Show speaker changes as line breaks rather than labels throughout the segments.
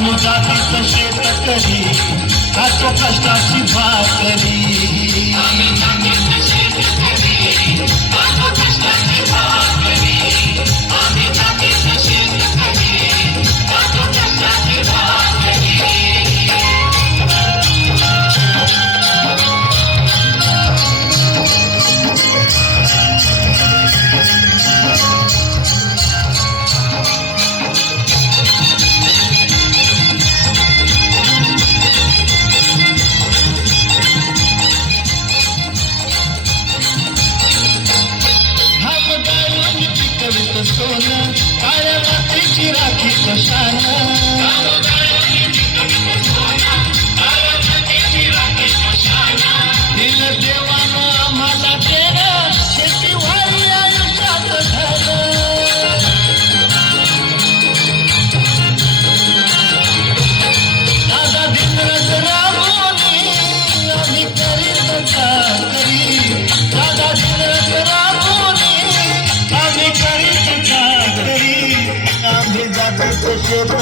आम्ही जातीचं शेतकरी खातो कष्टाची भाकरी घाम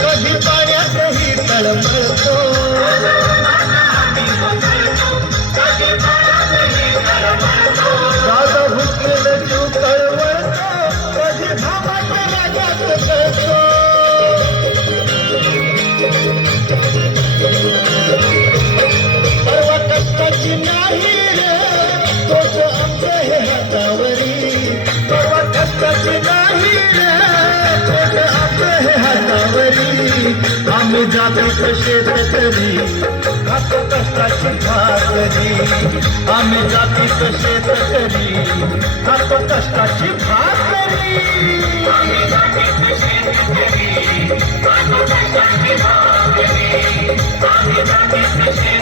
कधी पाण्यातही तळमळतो दादा भुकेल जीव तळमळतो कधी घामाच्या रागात कळतो परवा कष्टाची नाही आम्ही जातो शेतकरी खातो कष्टाची भाकरी आम्ही जातो शेतकरी खातो कष्टाची भाकरी आम्ही जातो शेतकरी खातो कष्टाची भाकरी आम्ही जातो शेतकरी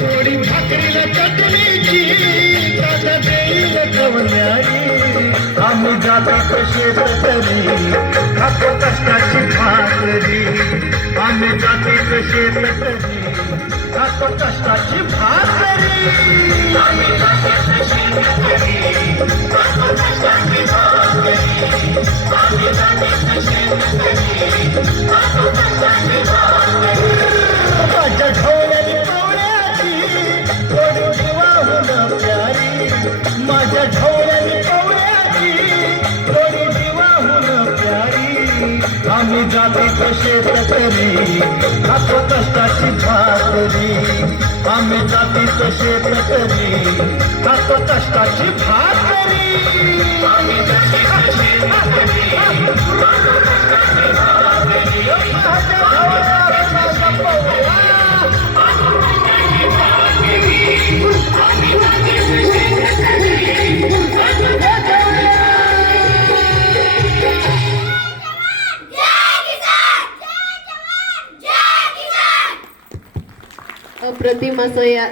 थोडी भाकरीला चटणीची कदा देईल कवल्यारी आम्ही जातो शेतकरी खातो कष्टाची भाकरी. आम्ही जातो तरी खातो कष्टाची भाकरी. कष्टाची भाकरी. ढवळ्यानी पावळ्याची थोडी जीवाहून प्यारी आम्ही जातीचं शेतकरी खातो कष्टाची भाकरी आम्ही जातीचं शेतकरी खातो कष्टाची भाकरी
अप्रतिम masaya.